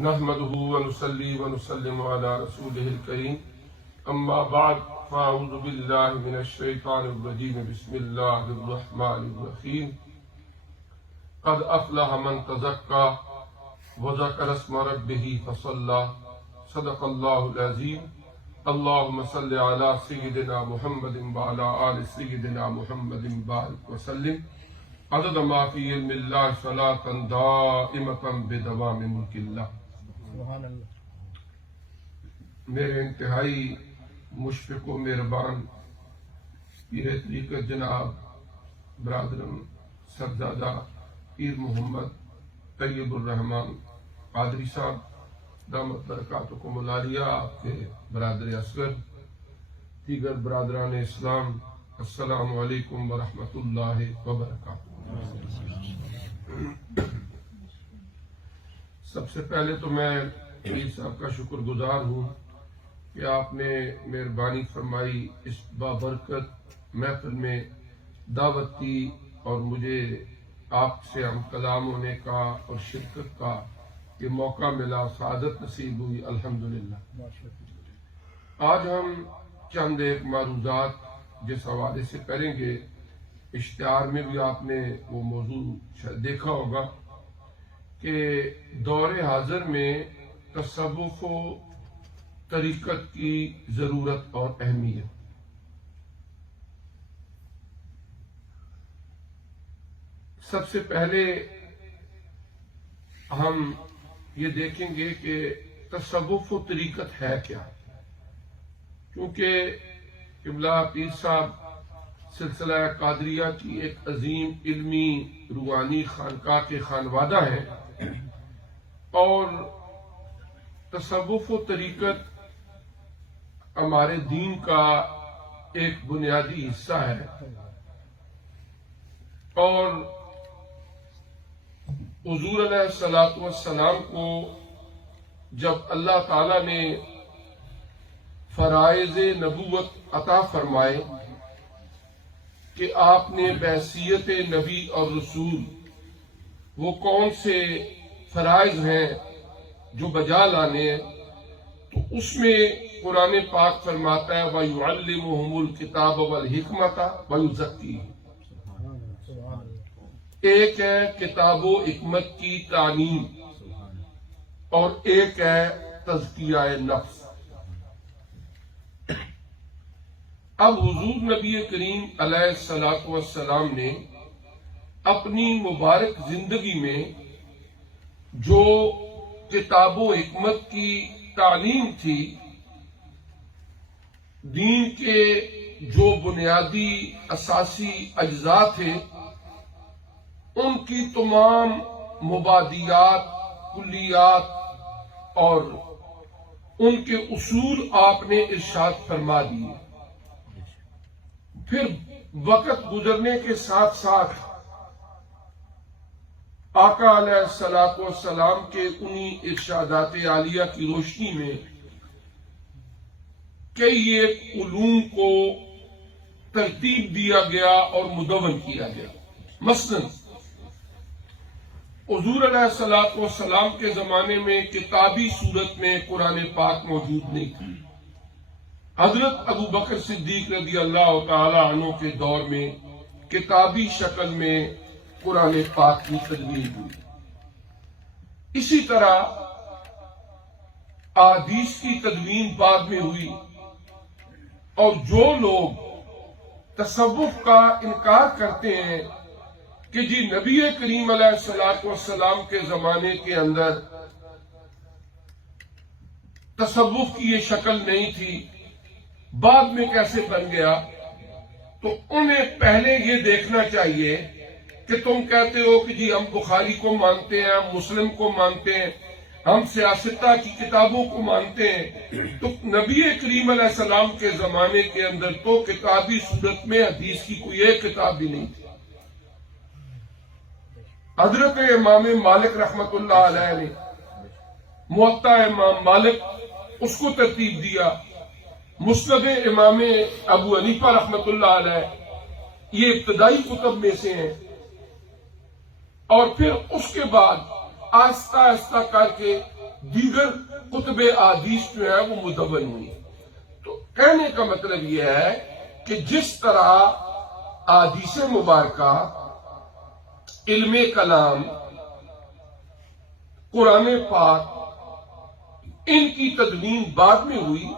نحمده ونصلي ونسلم على رسوله الكريم اما بعد فاعوذ بالله من الشيطان الرجيم بسم الله الرحمن الرحيم قد افلح من تزكى وذكر اسم ربه فصلى صدق الله العظيم اللهم صل على سيدنا محمد وعلى آل سيدنا محمد بارك وسلم عدد ما في علم الله صلاة دائمة بدوام ملك الله. سبحان اللہ. میرے انتہائی مشفق و مہربان پیر طریقت جناب برادرم سرزادہ پیر محمد طیب الرحمان قادری صاحب دامت برکاتکم العالیہ، آپ کے برادر اصغر، دیگر برادران اسلام، السلام علیکم ورحمۃ اللہ وبرکاتہ. سب سے پہلے تو میں پیر صاحب کا شکر گزار ہوں کہ آپ نے مہربانی فرمائی اس بابرکت محفل میں دعوت دی اور مجھے آپ سے ہم کلام ہونے کا اور شرکت کا یہ موقع ملا، سعادت نصیب ہوئی، الحمدللہ. آج ہم چند ایک معروضات جس حوالے سے کریں گے، اشتہار میں بھی آپ نے وہ موضوع شاید دیکھا ہوگا کہ دور حاضر میں تصوف و طریقت کی ضرورت اور اہمیت. سب سے پہلے ہم یہ دیکھیں گے کہ تصوف و طریقت ہے کیا، کیونکہ قبلہ پیر صاحب سلسلہ قادریہ کی ایک عظیم علمی روحانی خانقاہ کے خانوادہ ہیں، اور تصوف و طریقت ہمارے دین کا ایک بنیادی حصہ ہے. اور حضور علیہ الصلوۃ والسلام کو جب اللہ تعالی نے فرائض نبوت عطا فرمائے کہ آپ نے بحیثیت نبی اور رسول وہ کون سے فرائض ہیں جو بجا لانے ہیں، تو اس میں قرآن پاک فرماتا ہے وَيُعَلِّمُهُمُ الْكِتَابَ وَالْحِكْمَةَ وَيُزَكِّيهِمْ. ایک ہے کتاب و حکمت کی تعلیم اور ایک ہے تزکیہ نفس. اب حضور نبی کریم علیہ الصلوۃ والسلام نے اپنی مبارک زندگی میں جو کتاب و حکمت کی تعلیم تھی، دین کے جو بنیادی اساسی اجزاء تھے، ان کی تمام مبادیات، کلیات اور ان کے اصول آپ نے ارشاد فرما دیے. پھر وقت گزرنے کے ساتھ ساتھ آقا علیہ الصلوۃ والسلام کے انہی ارشادات عالیہ کی روشنی میں کئی ایک علوم کو ترتیب دیا گیا اور مدون کیا گیا. مثلاً حضور علیہ الصلوۃ والسلام کے زمانے میں کتابی صورت میں قرآن پاک موجود نہیں تھی. حضرت ابو بکر صدیق رضی اللہ تعالی عنہ کے دور میں کتابی شکل میں قرآن پاک کی تدوین ہوئی. اسی طرح احادیث کی تدوین بعد میں ہوئی، اور جو لوگ تصوف کا انکار کرتے ہیں کہ جی نبی کریم علیہ الصلوۃ والسلام کے زمانے کے اندر تصوف کی یہ شکل نہیں تھی، بعد میں کیسے بن گیا، تو انہیں پہلے یہ دیکھنا چاہیے کہ تم کہتے ہو کہ جی ہم بخاری کو مانتے ہیں، ہم مسلم کو مانتے ہیں، ہم سیاستہ کی کتابوں کو مانتے ہیں، تو نبی کریم علیہ السلام کے زمانے کے اندر تو کتابی صورت میں حدیث کی کوئی ایک کتاب بھی نہیں تھی. حضرت امام مالک رحمت اللہ علیہ نے موطا امام مالک اس کو ترتیب دیا، مسند امام ابو حنیفہ رحمت اللہ علیہ یہ ابتدائی کتب میں سے ہیں، اور پھر اس کے بعد آہستہ آہستہ کر کے دیگر کتب احادیث جو ہے وہ مدون ہوئی. تو کہنے کا مطلب یہ ہے کہ جس طرح احادیث مبارکہ، علم کلام، قرآن پاک، ان کی تدوین بعد میں ہوئی،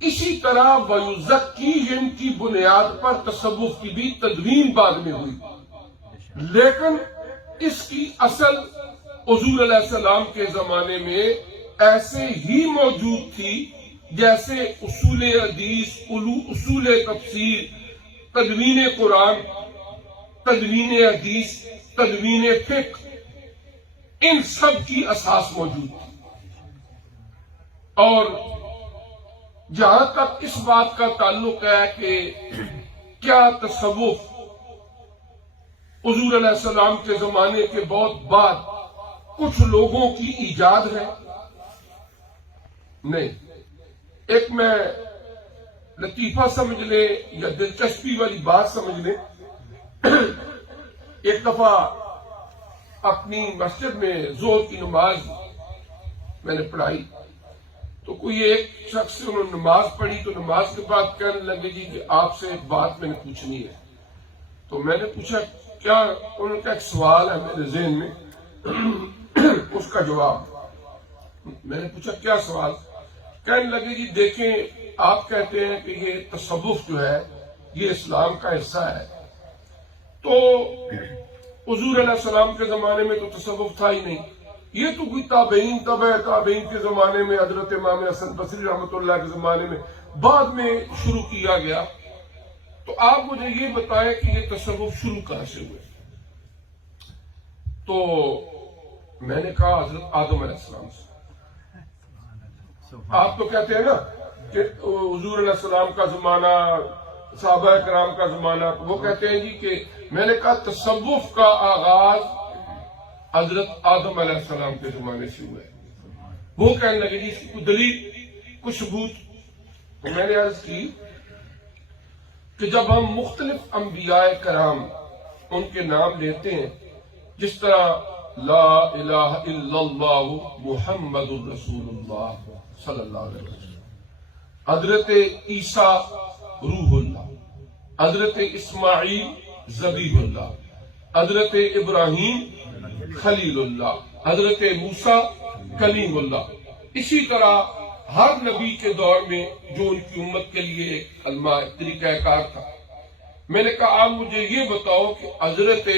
اسی طرح وَيُزَكِّيهِمْ کی بنیاد پر تصوف کی بھی تدوین بعد میں ہوئی. لیکن اس کی اصل حضور علیہ السلام کے زمانے میں ایسے ہی موجود تھی جیسے اصول حدیث، اصول تفسیر، تدوین قرآن، تدوین حدیث، تدوین فقہ، ان سب کی اساس موجود تھی. اور جہاں تک اس بات کا تعلق ہے کہ کیا تصوف حضور علیہ السلام کے زمانے کے بہت بعد کچھ لوگوں کی ایجاد ہے؟ نہیں. ایک میں لطیفہ سمجھ لیں یا دلچسپی والی بات سمجھ لیں. ایک دفعہ اپنی مسجد میں ظہر کی نماز میں نے پڑھائی تو کوئی ایک شخص سے انہوں نے نماز پڑھی تو نماز کے بعد کہنے لگے جی کہ آپ سے ایک بات میں نے پوچھنی ہے. تو میں نے پوچھا کیا؟ انہوں نے کہا ایک سوال ہے میرے ذہن میں، اس کا جواب. میں نے پوچھا کیا سوال؟ کہنے لگے جی دیکھیں آپ کہتے ہیں کہ یہ تصوف جو ہے یہ اسلام کا حصہ ہے، تو حضور علیہ السلام کے زمانے میں تو تصوف تھا ہی نہیں، یہ تو کوئی تابعین تابعین کے زمانے میں، حضرت امام حسن بصری رحمۃ اللہ کے زمانے میں بعد میں شروع کیا گیا. تو آپ مجھے یہ بتائیں کہ یہ تصوف شروع کہاں سے ہوئے؟ تو میں نے کہا حضرت آدم علیہ السلام سے. آپ تو کہتے ہیں نا کہ حضور علیہ السلام کا زمانہ، صحابہ کرام کا زمانہ، وہ کہتے ہیں جی کہ میں نے کہا تصوف کا آغاز حضرت آدم علیہ السلام کے زمانے سے ہوا ہے. وہ کہنے لگے جی اس کی کوئی دلیل، کوئی ثبوت؟ تو میں نے عرض کی کہ جب ہم مختلف انبیاء کرام ان کے نام لیتے ہیں، جس طرح لا الہ الا اللہ محمد الرسول اللہ صلی اللہ علیہ وسلم، حضرت عیسیٰ روح اللہ، حضرت اسماعیل ذبیح اللہ، حضرت ابراہیم خلیل اللہ، حضرت موسیٰ کلیم اللہ. اسی طرح ہر نبی کے دور میں جو ان کی امت کے لیے ایک کلمہ، طریقہ کار تھا. میں نے کہا آپ مجھے یہ بتاؤ کہ حضرت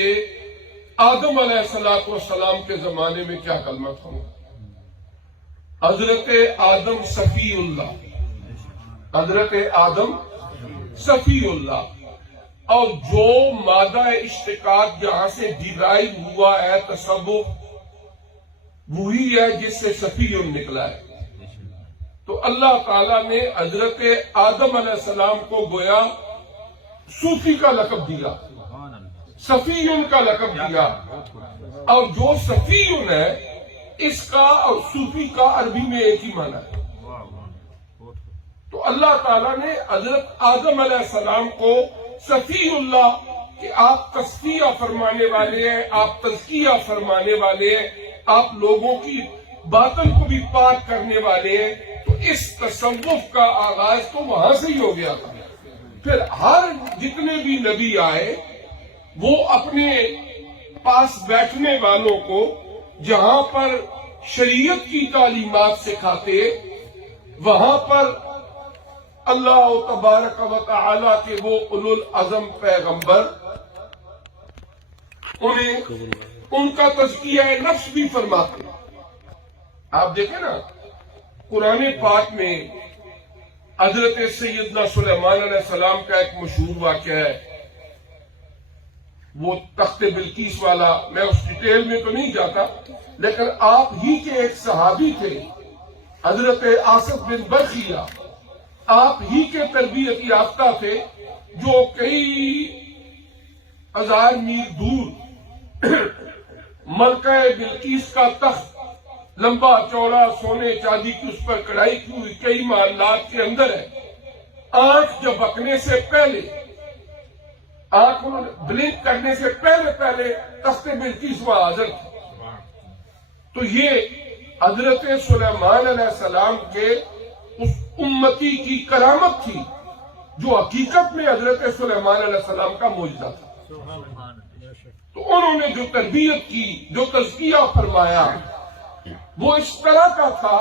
آدم علیہ السلام کے زمانے میں کیا کلمہ تھا؟ حضرت آدم صفی اللہ، حضرت آدم صفی اللہ. اور جو مادہ اشتقاق جہاں سے ڈیرائیو ہوا ہے تصوف، وہی ہے جس سے صفی نکلا ہے. تو اللہ تعالیٰ نے حضرت آدم علیہ السلام کو گویا صوفی کا لقب دیا، صفی کا لقب دیا. اور جو صفی ہے اس کا اور صوفی کا عربی میں ایک ہی معنی ہے. تو اللہ تعالیٰ نے حضرت آدم علیہ السلام کو صفی اللہ کہ آپ تصفیہ فرمانے والے ہیں، آپ تزکیہ فرمانے والے ہیں، آپ لوگوں کی باطن کو بھی پاک کرنے والے ہیں. تو اس تصوف کا آغاز تو وہاں سے ہی ہو گیا تھا. پھر ہر جتنے بھی نبی آئے وہ اپنے پاس بیٹھنے والوں کو جہاں پر شریعت کی تعلیمات سکھاتے، وہاں پر اللہ تبارک و تعالی کے وہ اولو العزم پیغمبر انہیں ان کا تزکیہ نفس بھی فرماتے. آپ دیکھیں نا قرآن پاک میں حضرت سیدنا سلیمان علیہ السلام کا ایک مشہور واقعہ ہے، وہ تخت بلقیس والا. میں اس ڈیٹیل میں تو نہیں جاتا، لیکن آپ ہی کے ایک صحابی تھے حضرت آصف بن برخیہ، آپ ہی کے تربیت یافتہ تھے، جو کئی ہزار میل دور ملکہ بلقیس کا تخت لمبا چوڑا سونے چاندی کی اس پر کڑھائی کی ہوئی کئی محلات کے اندر ہے. آنکھ جھپکنے سے پہلے، آنکھ بلنک کرنے سے پہلے تخت بلقیس وہاں حاضر تھا. تو یہ حضرت سلیمان علیہ السلام کے اس امتی کی کرامت تھی جو حقیقت میں حضرت سلیمان علیہ السلام کا معجزہ تھا۔ تو انہوں نے جو تربیت کی، جو تزکیہ فرمایا، وہ اس طرح کا تھا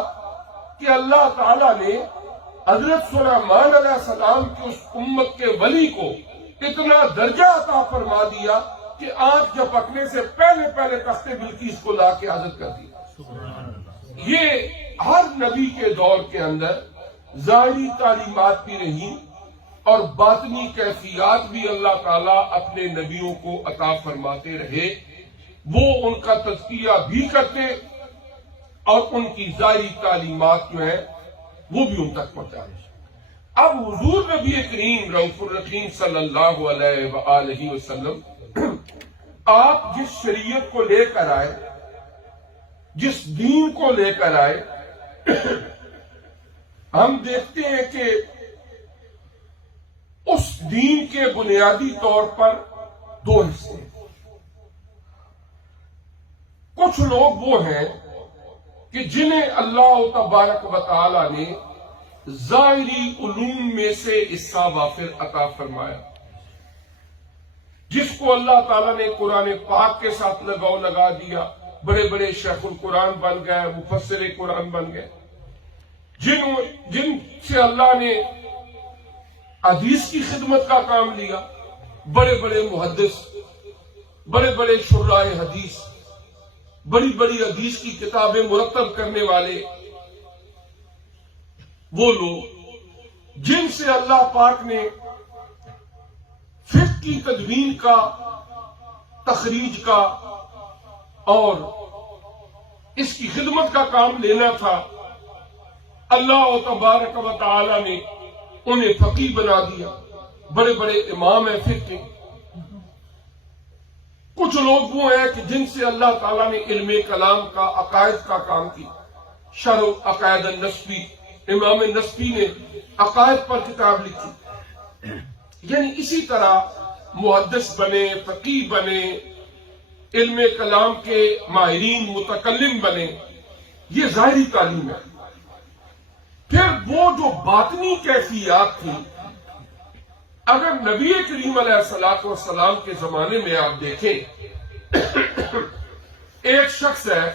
کہ اللہ تعالیٰ نے حضرت سلیمان علیہ السلام کی اس امت کے ولی کو اتنا درجہ عطا فرما دیا کہ آنکھ جھپکنے سے پہلے پہلے تخت بلقیس کو لا کے حاضر کر دیا۔ یہ ہر نبی کے دور کے اندر ظاہری تعلیمات بھی رہی اور باطنی کیفیات بھی اللہ تعالیٰ اپنے نبیوں کو عطا فرماتے رہے، وہ ان کا تزکیہ بھی کرتے اور ان کی ظاہری تعلیمات جو ہیں وہ بھی ان تک پہنچا رہے۔ اب حضور نبی کریم رؤوف الرحیم صلی اللہ علیہ وآلہ وسلم آپ جس شریعت کو لے کر آئے، جس دین کو لے کر آئے، ہم دیکھتے ہیں کہ اس دین کے بنیادی طور پر دو حصے ہیں۔ کچھ لوگ وہ ہیں کہ جنہیں اللہ تبارک و تعالی نے ظاہری علوم میں سے حصہ وافر عطا فرمایا، جس کو اللہ تعالیٰ نے قرآن پاک کے ساتھ لگاؤ لگا دیا، بڑے بڑے شیخ القرآن بن گئے، مفسر قرآن بن گئے، جن سے اللہ نے حدیث کی خدمت کا کام لیا، بڑے بڑے محدث، بڑے بڑے شراح حدیث، بڑی بڑی حدیث کی کتابیں مرتب کرنے والے وہ لوگ جن سے اللہ پاک نے فقہ کی تدوین کا، تخریج کا اور اس کی خدمت کا کام لینا تھا، اللہ تبارک و تعالی نے انہیں فقیہ بنا دیا، بڑے بڑے امام ہیں فقہ کے۔ کچھ لوگ وہ ہیں کہ جن سے اللہ تعالیٰ نے علم کلام کا، عقائد کا کام کیا، شرح عقائد النسبی، امام نسبی نے عقائد پر کتاب لکھی۔ یعنی اسی طرح محدث بنے، فقیہ بنے، علم کلام کے ماہرین متکلم بنے، یہ ظاہری تعلیم ہے۔ پھر وہ جو باطنی کیفیات تھی، اگر نبی کریم علیہ الصلوۃ والسلام کے زمانے میں آپ دیکھیں، ایک شخص ہے،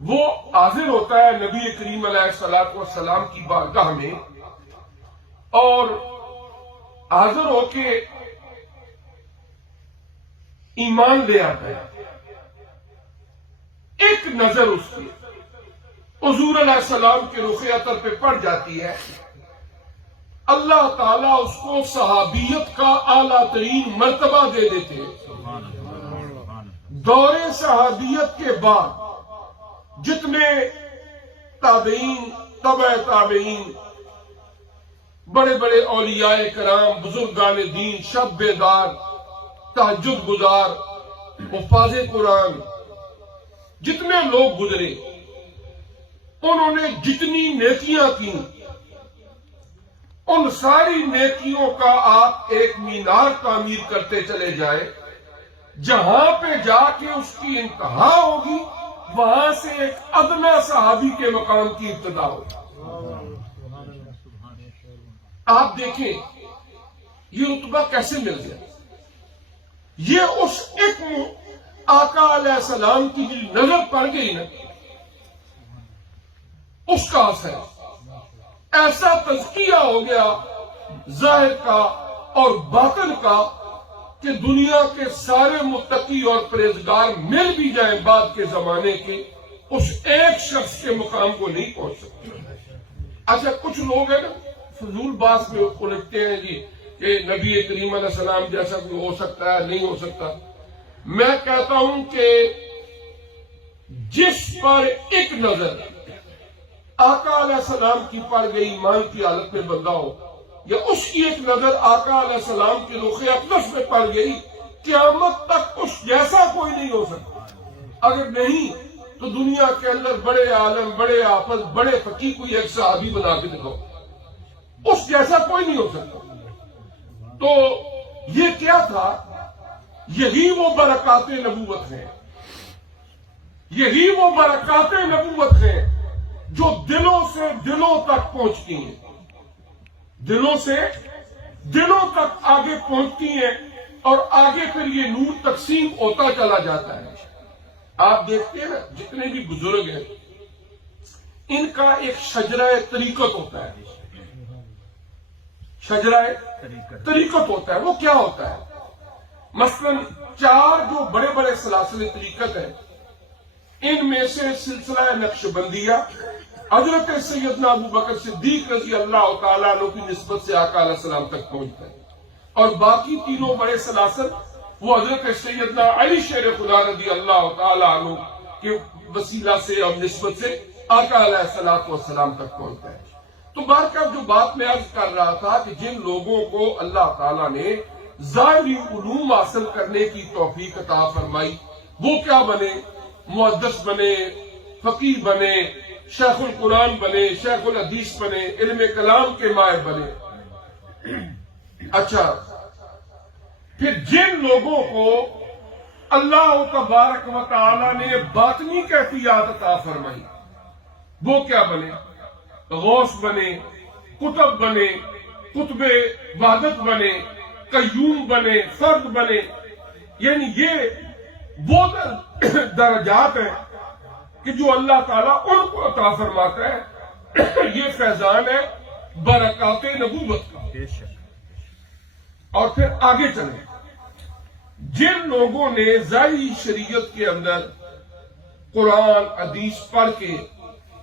وہ حاضر ہوتا ہے نبی کریم علیہ الصلوۃ والسلام کی بارگاہ میں اور حاضر ہو کے ایمان لے آتا ہے۔ ایک نظر اس کی حضور علیہ السلام کے رخ اطہر پہ پڑ جاتی ہے، اللہ تعالیٰ اس کو صحابیت کا اعلیٰ ترین مرتبہ دے دیتے ہیں۔ دور صحابیت کے بعد جتنے تابعین، تبع تابعین، بڑے بڑے اولیاء کرام، بزرگان دین، شب بیدار، تہجد گزار، حفاظ قرآن، جتنے لوگ گزرے، انہوں نے جتنی نیکیاں کی، ان ساری نیکیوں کا آپ ایک مینار تعمیر کرتے چلے جائے، جہاں پہ جا کے اس کی انتہا ہوگی، وہاں سے ایک ادنا صحابی کے مقام کی ابتدا ہوگی۔ آپ دیکھیں یہ رتبہ کیسے مل گیا۔ یہ اس ایک آقا علیہ السلام کی جو نظر پڑ گئی نا، اس کا اثر ایسا تزکیہ ہو گیا ظاہر کا اور باطن کا کہ دنیا کے سارے متقی اور پرہیزگار مل بھی جائیں بعد کے زمانے کے، اس ایک شخص کے مقام کو نہیں پہنچ سکتے۔ اچھا کچھ لوگ ہیں نا فضول بات میں الجھتے ہیں جی کہ نبی کریم علیہ السلام جیسا کوئی ہو سکتا ہے، نہیں ہو سکتا۔ میں کہتا ہوں کہ جس پر ایک نظر آقا علیہ السلام کی پڑ گئی، ایمان کی حالت میں بندہ ہو، یا اس کی ایک نظر آقا علیہ السلام کے رخ اقدس میں پڑ گئی، قیامت تک اس جیسا کوئی نہیں ہو سکتا۔ اگر نہیں تو دنیا کے اندر بڑے عالم، بڑے حافظ، بڑے فقیہ کوئی ایک صحابی بنا کے دکھاؤ، اس جیسا کوئی نہیں ہو سکتا۔ تو یہ کیا تھا؟ یہی وہ برکات نبوت ہیں، یہی وہ برکات نبوت ہیں جو دلوں سے دلوں تک پہنچتی ہیں، دلوں سے دلوں تک آگے پہنچتی ہیں، اور آگے پھر یہ نور تقسیم ہوتا چلا جاتا ہے۔ آپ دیکھتے ہیں نا جتنے بھی بزرگ ہیں ان کا ایک شجرہ طریقت ہوتا ہے، شجرہ طریقت ہوتا ہے۔ وہ کیا ہوتا ہے؟ مثلا 4 جو بڑے بڑے سلاسل طریقت ہیں، ان میں سے سلسلہ نقشبندیہ حضرت سیدنا ابو بکر صدیق رضی اللہ تعالیٰ عنہ کی نسبت سے آقا علیہ السلام تک پہنچتا ہے، اور باقی تینوں بڑے سلاسل وہ حضرت سیدنا علی شیر خدا رضی اللہ تعالیٰ عنہ کے وسیلہ سے اور نسبت سے آقا علیہ السلام تک پہنچتا ہے۔ تو بہرکیف جو بات میں عرض کر رہا تھا کہ جن لوگوں کو اللہ تعالیٰ نے ظاہری علوم حاصل کرنے کی توفیق عطا فرمائی، وہ کیا بنے؟ محدث بنے، فقیہ بنے، شیخ القرآن بنے، شیخ الحدیث بنے، علم کلام کے ماہر بنے۔ اچھا، پھر جن لوگوں کو اللہ تبارک و تعالی نے باطنی کیفیات عطا فرمائی، وہ کیا بنے؟ غوث بنے، قطب بنے، قطب وحدت بنے، قیوم بنے، فرد بنے۔ یعنی یہ وہ درجات ہیں کہ جو اللہ تعالیٰ ان کو عطا فرماتا ہے۔ یہ فیضان ہے برکات نبوت کا۔ اور پھر آگے چلیں، جن لوگوں نے ظاہری شریعت کے اندر قرآن حدیث پڑھ کے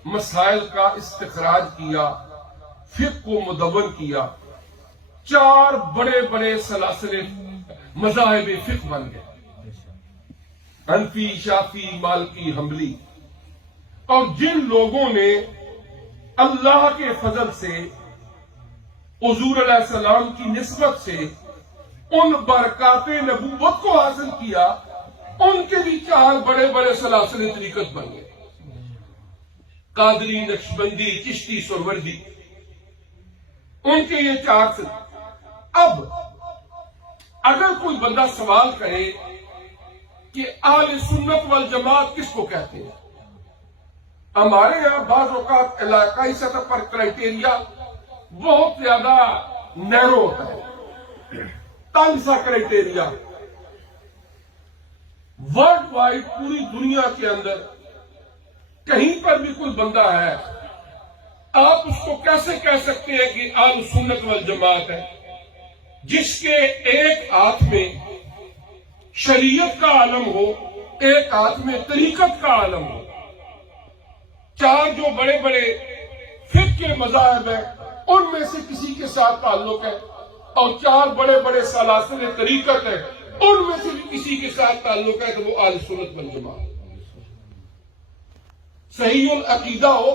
مسائل کا استخراج کیا، فقہ کو مدون کیا، 4 بڑے بڑے سلاسل مذاہب فقہ بن گئے، حنفی، شافعی، مالکی، حنبلی۔ اور جن لوگوں نے اللہ کے فضل سے حضور علیہ السلام کی نسبت سے ان برکات نبوت کو حاصل کیا، ان کے بھی 4 بڑے بڑے سلاسل طریقت بن گئے، قادری، نقشبندی، چشتی، سہروردی۔ ان کے یہ 4 سے۔ اب اگر کوئی بندہ سوال کرے کہ اہل سنت والجماعت کس کو کہتے ہیں، ہمارے یہاں بعض اوقات علاقائی سطح پر کرائٹیریا بہت زیادہ نیرو ہوتا ہے، تنگ سا کرائٹیریا۔ ورلڈ وائڈ پوری دنیا کے اندر کہیں پر بھی کوئی بندہ ہے، آپ اس کو کیسے کہہ سکتے ہیں کہ اہل سنت والجماعت ہے، جس کے ایک ہاتھ میں شریعت کا عالم ہو، ایک ہاتھ میں طریقت کا عالم ہو۔ 4 جو بڑے بڑے فقہ کے مذاہب ہیں ان میں سے کسی کے ساتھ تعلق ہے، اور 4 بڑے بڑے سلاسل طریقت ہیں ان میں سے بھی کسی کے ساتھ تعلق ہے، تو وہ اہل سنت والجماعت۔ صحیح العقیدہ ہو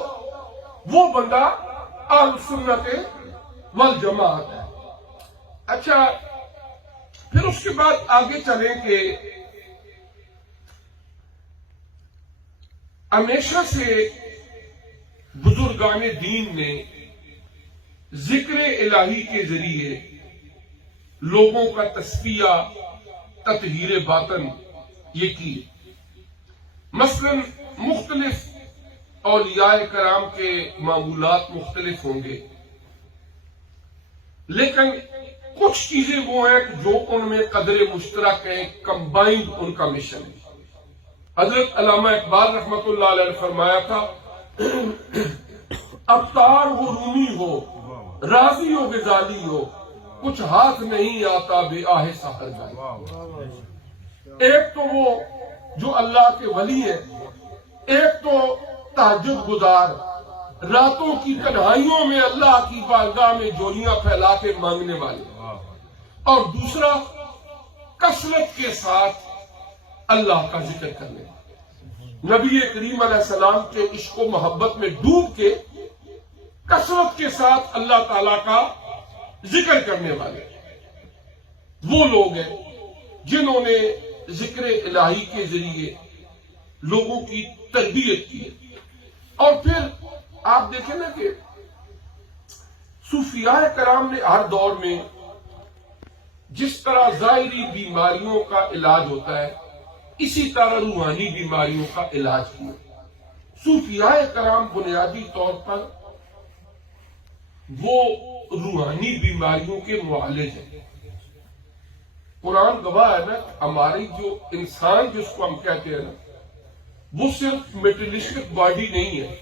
وہ بندہ اہل سنت والجماعت ہے۔ اچھا، پھر اس کے بعد آگے چلیں کہ ہمیشہ سے بزرگان دین نے ذکر الہی کے ذریعے لوگوں کا تصفیہ، تطہیر باطن یہ کی۔ مثلا مختلف اولیاء کرام کے معمولات مختلف ہوں گے، لیکن کچھ چیزیں وہ ہیں کہ جو ان میں قدر مشترک ہیں، کمبائنڈ ان کا مشن ہے۔ حضرت علامہ اقبال رحمت اللہ علیہ نے فرمایا تھا، ابتار ہو، رومی ہو، راضی ہو، غزالی ہو، کچھ ہاتھ نہیں آتا بے آہ سحر گائی۔ ایک تو وہ جو اللہ کے ولی ہے، ایک تو تہجد گزار، راتوں کی تنہائیوں میں اللہ کی بارگاہ میں جولیاں پھیلا کے مانگنے والے، اور دوسرا کثرت کے ساتھ اللہ کا ذکر کرنے، نبی کریم علیہ السلام کے عشق و محبت میں ڈوب کے کثرت کے ساتھ اللہ تعالی کا ذکر کرنے والے۔ وہ لوگ ہیں جنہوں نے ذکر الہی کے ذریعے لوگوں کی تربیت کی۔ اور پھر آپ دیکھیں نا کہ صوفیاء کرام نے ہر دور میں جس طرح ظاہری بیماریوں کا علاج ہوتا ہے، اسی طرح روحانی بیماریوں کا علاج کیا۔ صوفیاء کرام بنیادی طور پر وہ روحانی بیماریوں کے معالج ہیں۔ قرآن گواہ ہے نا، ہماری جو انسان جس کو ہم کہتے ہیں نا، وہ صرف میٹریلسٹک باڈی نہیں ہے،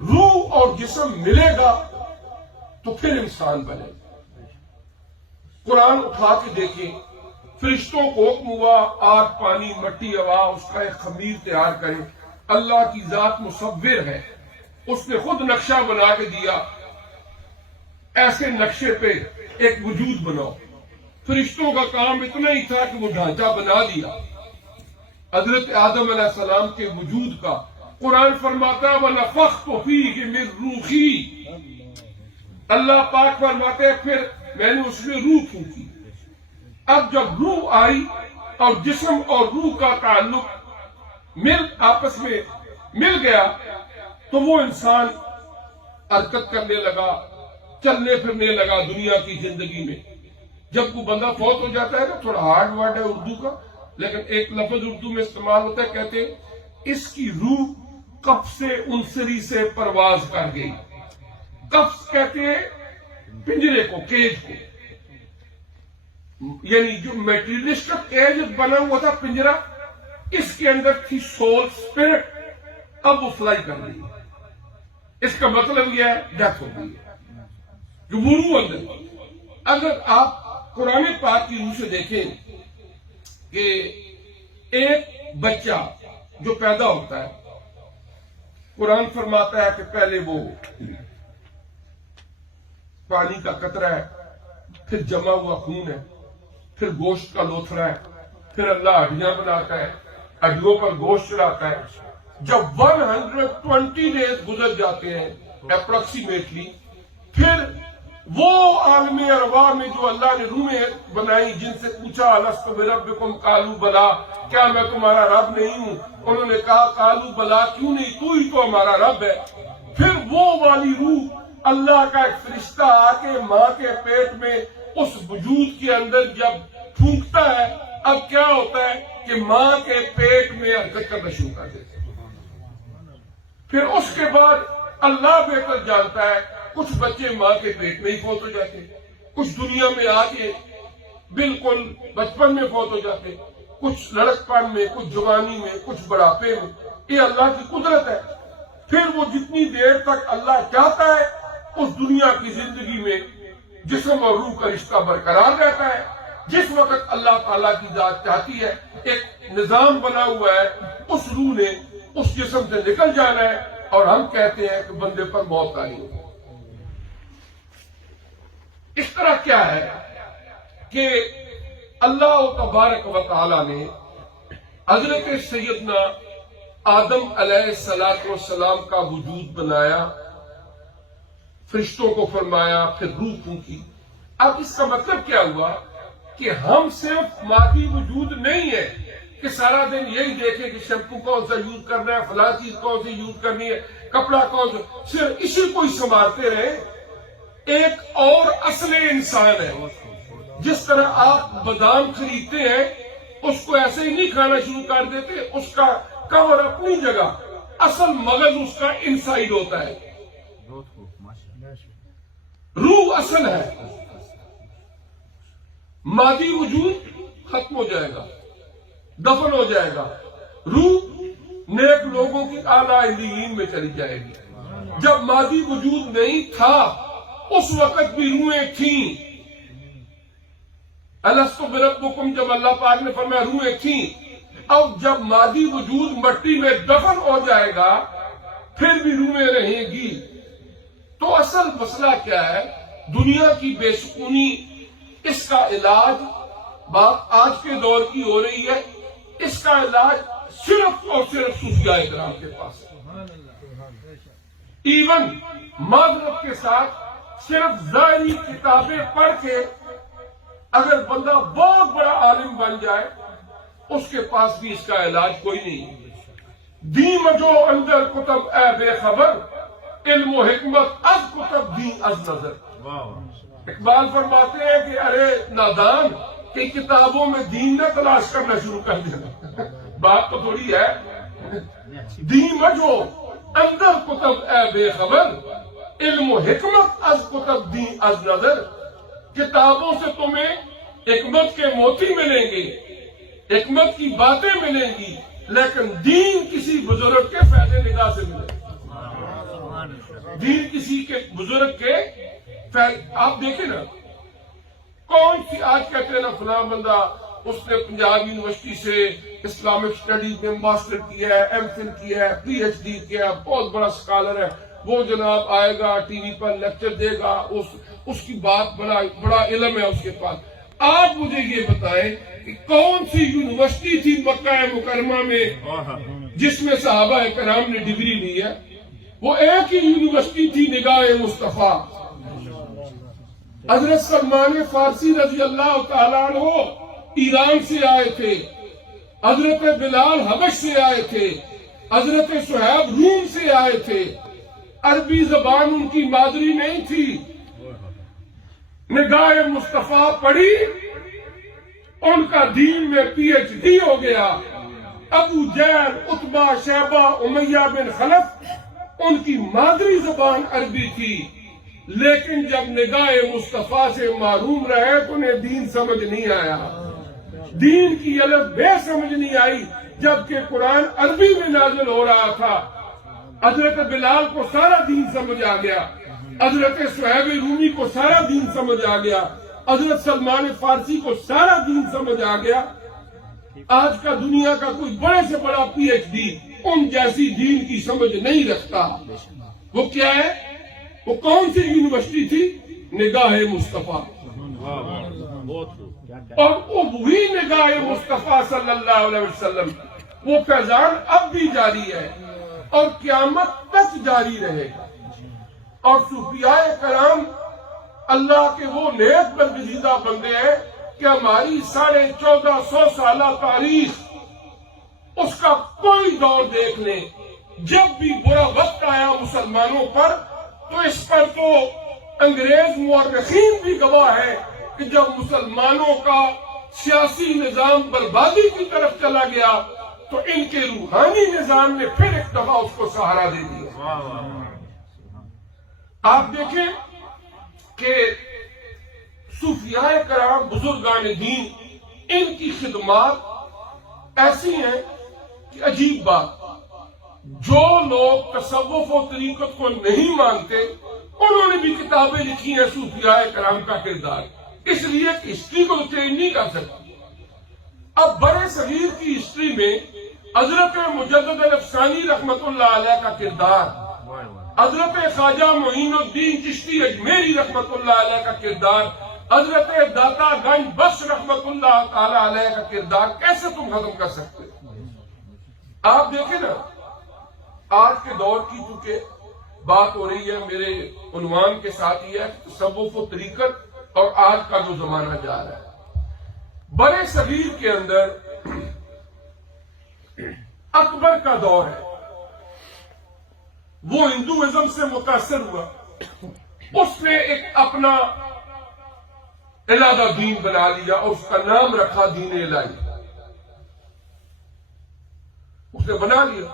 روح اور جسم ملے گا تو پھر انسان بنے گا۔ قرآن اٹھا کے دیکھیں، فرشتوں کو حکم ہوا آگ پانی مٹی ہوا اس کا ایک خمیر تیار کریں۔ اللہ کی ذات مصور ہے، اس نے خود نقشہ بنا کے دیا، ایسے نقشے پہ ایک وجود بناؤ۔ فرشتوں کا کام اتنا ہی تھا کہ وہ ڈھانچہ بنا دیا حضرت آدم علیہ السلام کے وجود کا۔ قرآن فرماتا ہے وَنَفَخْتُ فِيهِ مِن رُوحِي، اللہ پاک فرماتے ہیں پھر میں نے اس میں روح پھونکی۔ اب جب روح آئی اور جسم اور روح کا تعلق آپس میں مل گیا تو وہ انسان حرکت کرنے لگا، چلنے پھرنے لگا دنیا کی زندگی میں۔ جب کوئی بندہ فوت ہو جاتا ہے نا، تھوڑا ہارڈ ورڈ ہے اردو کا، لیکن ایک لفظ اردو میں استعمال ہوتا ہے، کہتے ہیں اس کی روح قفس انصری سے پرواز کر گئی۔ قفس کہتے ہیں پنجرے کو، کیج کو، یعنی جو میٹریلسٹ کا کیج بنا ہوا تھا پنجرا، اس کے اندر تھی سول اسپرٹ، اب وہ فلائی کر رہی ہے۔ اس کا مطلب یہ ہے ڈیتھ ہو گئی ہے، جو وہ روح اندر۔ اگر آپ قرآن پاک کی روح سے دیکھیں کہ ایک بچہ جو پیدا ہوتا ہے، قرآن فرماتا ہے کہ پہلے وہ پانی کا قطرہ ہے، پھر جمع ہوا خون ہے، پھر گوشت کا لوتھڑا ہے، پھر اللہ ہڈیاں بناتا ہے، ہڈیوں پر گوشت چڑھاتا ہے۔ جب 120 ڈیز گزر جاتے ہیں اپروکسیمیٹلی، پھر وہ عالم ارواح میں جو اللہ نے روحیں بنائی، جن سے پوچھا الست بربکم قالوا بلا، کیا میں تمہارا رب نہیں ہوں؟ انہوں نے کہا قالوا بلا، کیوں نہیں، تو ہی تو ہمارا رب ہے۔ پھر وہ والی روح اللہ کا ایک فرشتہ آ کے ماں کے پیٹ میں اس وجود کے اندر جب پھونکتا ہے، اب کیا ہوتا ہے کہ ماں کے پیٹ میں حرکت کرنا شروع کر دیتے ہیں۔ پھر اس کے بعد اللہ بہتر جانتا ہے، کچھ بچے ماں کے پیٹ میں ہی فوت ہو جاتے، کچھ دنیا میں آ کے بالکل بچپن میں فوت ہو جاتے، کچھ لڑکپن میں، کچھ جوانی میں، کچھ بڑھاپے میں۔ یہ اللہ کی قدرت ہے۔ پھر وہ جتنی دیر تک اللہ چاہتا ہے اس دنیا کی زندگی میں جسم اور روح کا رشتہ برقرار رہتا ہے۔ جس وقت اللہ تعالیٰ کی ذات چاہتی ہے، ایک نظام بنا ہوا ہے، اس روح نے اس جسم سے نکل جانا ہے اور ہم کہتے ہیں کہ بندے پر موت آئی ہے۔ اس طرح کیا ہے کہ اللہ تبارک و تعالی نے حضرت سیدنا آدم علیہ السلام کا وجود بنایا، فرشتوں کو فرمایا، پھر روح پھونکی۔ اب اس کا مطلب کیا ہوا کہ ہم صرف مادی وجود نہیں ہے کہ سارا دن یہی دیکھیں کہ شیمپو کون سا یوز کرنا ہے، فلاں چیز کون سی یوز کرنی ہے، کپڑا کون سا، صرف اسی کو ہی سنبھالتے رہے۔ ایک اور اصل انسان ہے۔ جس طرح آپ بادام خریدتے ہیں، اس کو ایسے ہی نہیں کھانا شروع کر دیتے، اس کا کور اپنی جگہ، اصل مغز اس کا انسائیڈ ہوتا ہے۔ روح اصل ہے۔ مادی وجود ختم ہو جائے گا، دفن ہو جائے گا، روح نیک لوگوں کی اعلیٰ علیین میں چلی جائے گی۔ جب مادی وجود نہیں تھا اس وقت بھی روحیں تھیں۔ الست بربکم جب اللہ پاک نے فرمایا روحیں تھیں، اب جب مادی وجود مٹی میں دفن ہو جائے گا پھر بھی روحیں رہیں گی۔ تو اصل مسئلہ کیا ہے؟ دنیا کی بے سکونی، اس کا علاج بات آج کے دور کی ہو رہی ہے، اس کا علاج صرف اور صرف صوفیاء کرام کے پاس ہے۔ ایون معذرت کے ساتھ صرف ظاہری کتابیں پڑھ کے اگر بندہ بہت بڑا عالم بن جائے، اس کے پاس بھی اس کا علاج کوئی نہیں۔ دین جو اندر کتب اے بے خبر، علم و حکمت از کتب دین از نظر۔ اقبال فرماتے ہیں کہ ارے نادان، کہ کتابوں میں دین نہ تلاش کرنا شروع کر دینا. بات تو تھوڑی ہے. دین مجھو اندر کتب اے بے خبر، علم و حکمت از کتب دین از نظر. کتابوں سے تمہیں حکمت کے موتی ملیں گے، حکمت کی باتیں ملیں گی، لیکن دین کسی بزرگ کے فیض نگاہ سے ملے گا. دین کسی کے بزرگ کے فیض. آپ دیکھیں نا، کون سی آج کہتے ہیں نا فلاں بندہ اس نے پنجاب یونیورسٹی سے اسلامک اسٹڈیز میں ماسٹر کیا ہے، ایم فل کیا ہے، پی ایچ ڈی کیا ہے، بہت بڑا اسکالر ہے، وہ جناب آئے گا ٹی وی پر لیکچر دے گا، اس کی بات بڑا علم ہے اس کے پاس. آپ مجھے یہ بتائیں کہ کون سی یونیورسٹی تھی مکہ مکرمہ میں جس میں صحابہ کرام نے ڈگری لی ہے؟ وہ ایک ہی یونیورسٹی تھی، نگاہ مصطفیٰ. حضرت سلمان فارسی رضی اللہ تعالیٰ عنہ ایران سے آئے تھے، حضرت بلال حبش سے آئے تھے، حضرت صہیب روم سے آئے تھے. عربی زبان ان کی مادری نہیں تھی. نگاہ مصطفیٰ پڑھی، ان کا دین میں پی ایچ ڈی ہو گیا. ابو جہل، عتبہ، شیبہ، امیہ بن خلف، ان کی مادری زبان عربی تھی، لیکن جب نگاہ مصطفیٰ سے محروم رہے تو انہیں دین سمجھ نہیں آیا. دین کی الف بے سمجھ نہیں آئی، جبکہ قرآن عربی میں نازل ہو رہا تھا. حضرت بلال کو سارا دین سمجھ آ گیا، حضرت صہیب رومی کو سارا دین سمجھ آ گیا، حضرت سلمان فارسی کو سارا دین سمجھ آ گیا. آج کا دنیا کا کوئی بڑے سے بڑا پی ایچ ڈی ان جیسی دین کی سمجھ نہیں رکھتا. وہ کیا ہے؟ وہ کون سی یونیورسٹی تھی؟ نگاہ مصطفیٰ. اور وہ وہی نگاہ مصطفیٰ صلی اللہ علیہ وسلم، وہ فیضان اب بھی جاری ہے اور قیامت تک جاری رہے گا. اور صوفیاء کرام اللہ کے وہ نیک برگزیدہ بندے ہیں کہ ہماری 1450 سالہ تاریخ، اس کا کوئی دور دیکھ لیں، جب بھی برا وقت آیا مسلمانوں پر تو اس پر تو انگریز مورخین بھی گواہ ہے کہ جب مسلمانوں کا سیاسی نظام بربادی کی طرف چلا گیا تو ان کے روحانی نظام نے پھر ایک دفعہ اس کو سہارا دے دیا. آپ دیکھیں کہ صوفیاء کرام بزرگان دین، ان کی خدمات ایسی ہیں کہ عجیب بات. جو لوگ تصوف و طریقت کو نہیں مانتے انہوں نے بھی کتابیں لکھی ہیں صوفیاء کرام کا کردار، اس لیے کہ ہسٹری کو چینج نہیں کر سکتی. اب برے صغیر کی ہسٹری میں حضرت مجدد الافسانی رحمت اللہ علیہ کا کردار، حضرت خواجہ معین الدین چشتی اجمیری رحمت اللہ علیہ کا کردار، حضرت داتا گنج بخش رحمت اللہ تعالی علیہ کا کردار کیسے تم ختم کر سکتے؟ آپ دیکھیں نا، آج کے دور کی چونکہ بات ہو رہی ہے، میرے عنوان کے ساتھ یہ ہے تصوف و طریقت اور آج کا جو زمانہ جا رہا ہے. برے صغیر کے اندر اکبر کا دور ہے، وہ ہندوازم سے متاثر ہوا، اس نے ایک اپنا علیحدہ دین بنا لیا اور اس کا نام رکھا دین الہی. اس نے بنا لیا.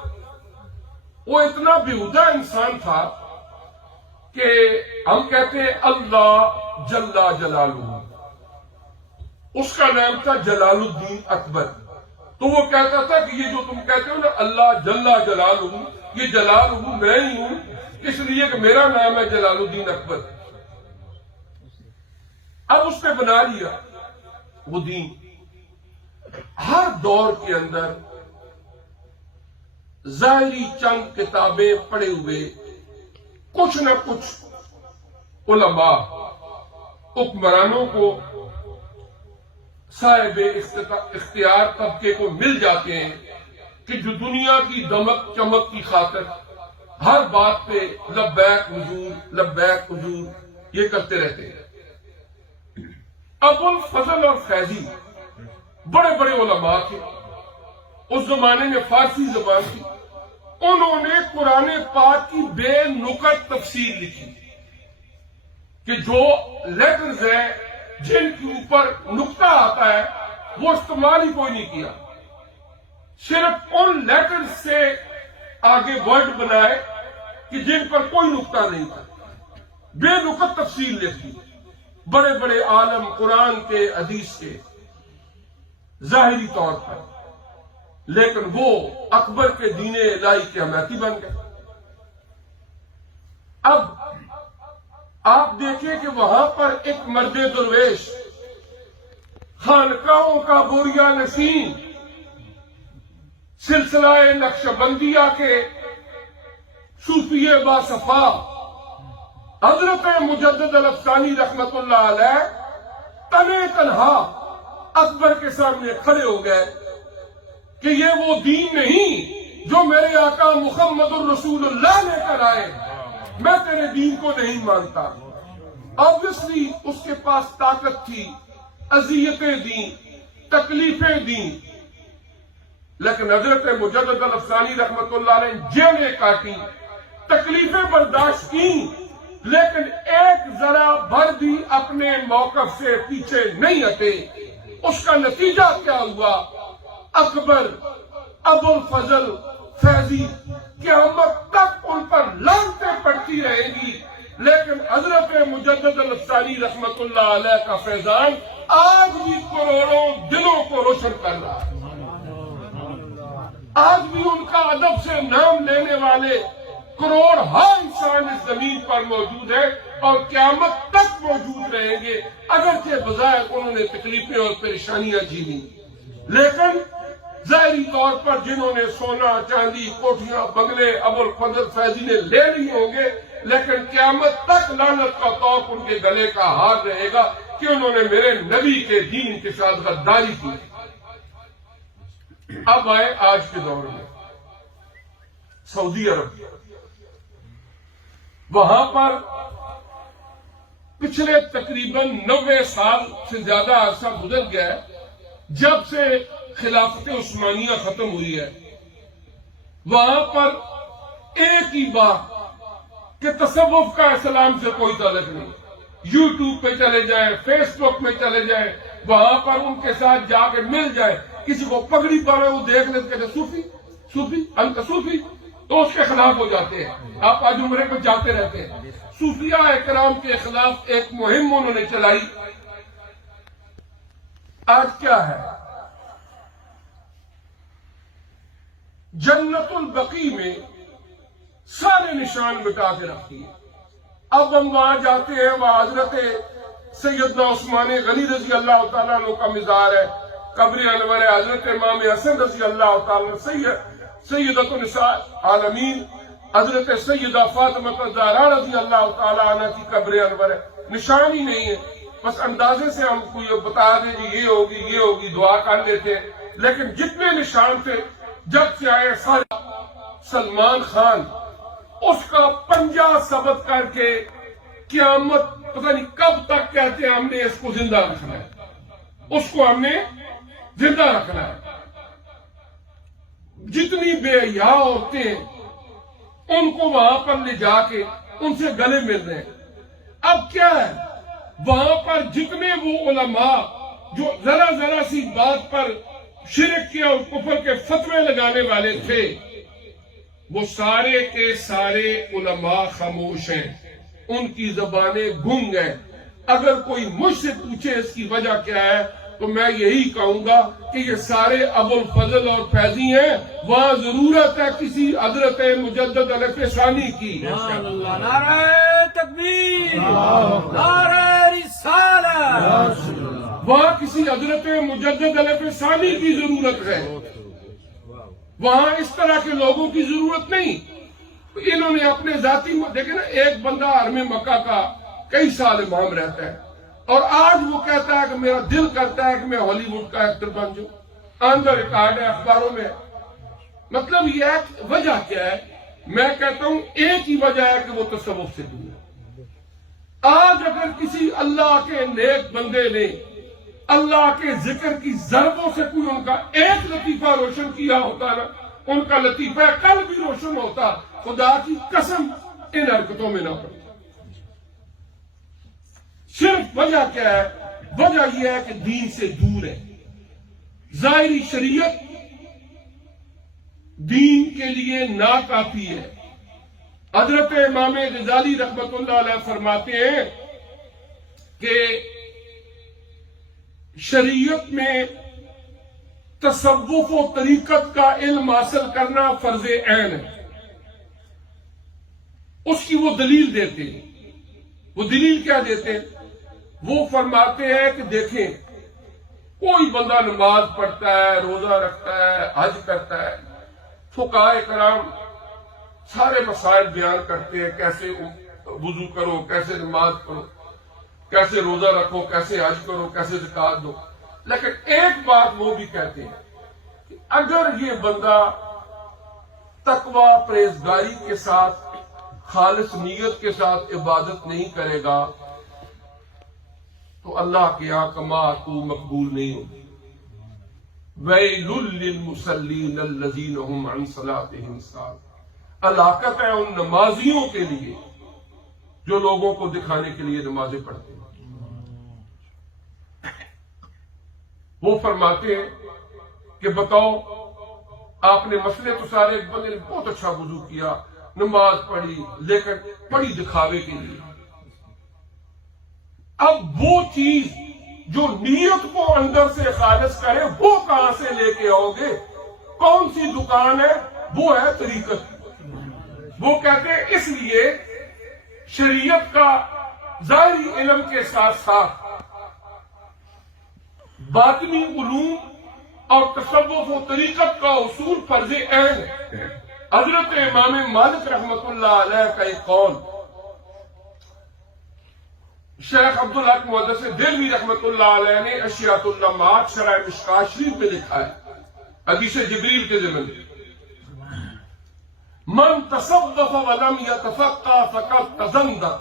وہ اتنا بیہودہ انسان تھا کہ ہم کہتے ہیں اللہ جل جلالہ، اس کا نام تھا جلال الدین اکبر. تو وہ کہتا تھا کہ یہ جو تم کہتے ہو نا اللہ جل جلالہ، یہ جلال ہوں میں ہی ہوں، اس لیے کہ میرا نام ہے جلال الدین اکبر. اب اس نے بنا لیا وہ دین. ہر دور کے اندر ظاہری چند کتابیں پڑھے ہوئے کچھ نہ کچھ علماء حکمرانوں کو، صاحب اختیار طبقے کو مل جاتے ہیں کہ جو دنیا کی دمک چمک کی خاطر ہر بات پہ لبیک حضور لبیک حضور یہ کرتے رہتے ہیں. ابو الفضل اور فیضی بڑے بڑے علماء تھے، اس زمانے میں فارسی زبان تھی. انہوں نے قرآن پاک کی بے نقط تفسیر لکھی کہ جو لیٹرز ہیں، جن کے اوپر نقطہ آتا ہے وہ استعمال ہی کوئی نہیں کیا، صرف ان لیٹر سے آگے ورڈ بنائے کہ جن پر کوئی نقطہ نہیں تھا، بے نقط تفصیل لکھی، بڑے بڑے عالم قرآن کے حدیث کے ظاہری طور پر، لیکن وہ اکبر کے دین الہی کے حمایتی بن گئے۔ اب آپ دیکھیں کہ وہاں پر ایک مرد درویش، خانقاہوں کا بوریا نشین، سلسلہ نقشبندیہ کے صوفی باصفا حضرت مجدد الافسانی رحمت اللہ علیہ تنے تنہا اکبر کے سامنے کھڑے ہو گئے کہ یہ وہ دین نہیں جو میرے آقا محمد الرسول اللہ لے کر آئے، میں تیرے دین کو نہیں مانتا۔ obviously اس کے پاس طاقت تھی، اذیتیں دیں، تکلیفیں دیں، لیکن حضرت مجدد الافسانی رحمت اللہ علیہ جیلیں کاٹی، تکلیفیں برداشت کی، لیکن ایک ذرا بھر بھی اپنے موقف سے پیچھے نہیں ہٹے۔ اس کا نتیجہ کیا ہوا؟ اکبر، ابو الفضل فیضی قیامت تک ان پر لعنتیں پڑتی رہیں گی، لیکن حضرت مجدد الافسانی رحمت اللہ علیہ کا فیضان آج بھی کروڑوں دلوں کو روشن کر رہا ہے۔ آج بھی ان کا ادب سے نام لینے والے کروڑ انسان اس زمین پر موجود ہے اور قیامت تک موجود رہیں گے، اگرچہ بظاہر انہوں نے تکلیفیں اور پریشانیاں جھیلی، لیکن ظاہری طور پر جنہوں نے سونا چاندی کوٹھیاں بنگلے ابو الفضل فیضی نے لے لی ہوں گے، لیکن قیامت تک لعنت کا طوق ان کے گلے کا ہار رہے گا کہ انہوں نے میرے نبی کے دین کے ساتھ غداری کی۔ اب آئے آج کے دور میں سعودی عرب، وہاں پر پچھلے تقریباً 90 سال سے زیادہ عرصہ گزر گیا ہے جب سے خلافت عثمانیہ ختم ہوئی ہے۔ وہاں پر ایک ہی بات کہ تصوف کا اسلام سے کوئی تعلق نہیں۔ یوٹیوب پہ چلے جائیں، فیس بک میں چلے جائیں، وہاں پر ان کے ساتھ جا کے مل جائیں، کسی کو پگڑی پڑے وہ دیکھ لیتے کہتے صوفی صوفی انت صوفی، تو اس کے خلاف ہو جاتے ہیں۔ آپ آج عمرے کو جاتے رہتے ہیں۔ صوفیاء اکرام کے خلاف ایک مہم انہوں نے چلائی۔ آج کیا ہے؟ جنت البقیع میں سارے نشان مٹا کے رکھتی ہے۔ اب ہم وہاں جاتے ہیں، وہاں حضرت سیدنا عثمان غنی رضی اللہ تعالیٰ عنہ کا مزار ہے، قبر انور ہے، حضرت امام حسن رضی اللہ تعالیٰ سیدۃ النساء عالمین حضرت سیدہ فاطمہ الزہرا رضی اللہ تعالیٰ عنہ کی قبر انور ہے۔ نشان ہی نہیں ہے، بس اندازے سے ہم کو یہ بتا دیں جی یہ ہوگی دعا کر لیتے، لیکن جتنے نشان تھے جب سے آئے سارے سلمان خان اس کا پنجہ ثبت کر کے قیامت پتہ نہیں کب تک کہتے ہیں ہم نے اس کو زندہ رکھنا ہے، اس کو ہم نے زندہ رکھنا ہے۔ جتنی بے حیا عورتیں ان کو وہاں پر لے جا کے ان سے گلے مل رہے ہیں۔ اب کیا ہے؟ وہاں پر جتنے وہ علماء جو ذرا سی بات پر شرک کے اور کفر کے فتوے لگانے والے تھے، وہ سارے کے سارے علماء خاموش ہیں، ان کی زبانیں گنگ ہیں۔ اگر کوئی مجھ سے پوچھے اس کی وجہ کیا ہے تو میں یہی کہوں گا کہ یہ سارے ابو الفضل اور فیضی ہیں، وہاں ضرورت ہے کسی حضرت مجدد الافسانی کی۔ نعرہ تکبیر، نعرہ رسالت، وہاں کسی حضرت مجدد الافسانی کی ضرورت ہے، وہاں اس طرح کے لوگوں کی ضرورت نہیں۔ انہوں نے اپنے ذاتی دیکھیں نا، ایک بندہ حرم مکہ کا کئی سال امام رہتا ہے اور آج وہ کہتا ہے کہ میرا دل کرتا ہے کہ میں ہالی ووڈ کا ایکٹر بن جاؤں، آن دا ریکارڈ ہے، اخباروں میں۔ مطلب یہ ہے وجہ کیا ہے؟ میں کہتا ہوں ایک ہی وجہ ہے کہ وہ تصوف سے دور ہے۔ آج اگر کسی اللہ کے نیک بندے نے اللہ کے ذکر کی ضربوں سے کوئی ان کا ایک لطیفہ روشن کیا ہوتا نا، ان کا لطیفہ کل بھی روشن ہوتا، خدا کی قسم ان حرکتوں میں نہ پڑتا۔ صرف وجہ کیا ہے؟ وجہ یہ ہے کہ دین سے دور ہے. ظاہری شریعت دین کے لیے ناکافی ہے. حضرت امام غزالی رحمت اللہ علیہ فرماتے ہیں کہ شریعت میں تصوف و طریقت کا علم حاصل کرنا فرض عین ہے. اس کی وہ دلیل دیتے ہیں. وہ دلیل کیا دیتے ہیں؟ وہ فرماتے ہیں کہ دیکھیں، کوئی بندہ نماز پڑھتا ہے، روزہ رکھتا ہے، حج کرتا ہے، فقہاء کرام سارے مسائل بیان کرتے ہیں، کیسے وضو کرو، کیسے نماز پڑھو، کیسے روزہ رکھو، کیسے حج کرو، کیسے زکات دو. لیکن ایک بات وہ بھی کہتے ہیں کہ اگر یہ بندہ تقوی پرہیزگاری کے ساتھ، خالص نیت کے ساتھ عبادت نہیں کرے گا تو اللہ کے یہاں کماعت مقبول نہیں ہوگی. وَيْلٌ لِّلْمُصَلِّينَ الَّذِينَ هُمْ عَنْ صَلَاتِهِمْ سَاهُونَ. ہلاکت ہے ان نمازیوں کے لیے جو لوگوں کو دکھانے کے لیے نمازیں پڑھتے ہیں. وہ فرماتے ہیں کہ بتاؤ، آپ نے مسئلے تو سارے، ایک بندے نے بہت اچھا وضو کیا، نماز پڑھی، لیکن پڑھی دکھاوے کے لیے. اب وہ چیز جو نیت کو اندر سے خالص کرے وہ کہاں سے لے کے آؤ گے؟ کون سی دکان ہے؟ وہ ہے طریقت. وہ کہتے ہیں اس لیے شریعت کا ظاہری علم کے ساتھ ساتھ باطنی علوم اور تصوف و طریقت کا اصول فرض عین ہے. حضرت امام مالک رحمت اللہ علیہ کا ایک قول شیخ عبدالحق محدث دہلوی رحمت اللہ علیہ نے اشیاۃ اللمعات شرح مشکات شریف میں لکھا ہے، حدیث جبریل کے ضمن میں. من تصوف ولم يتفقه فقد تزندق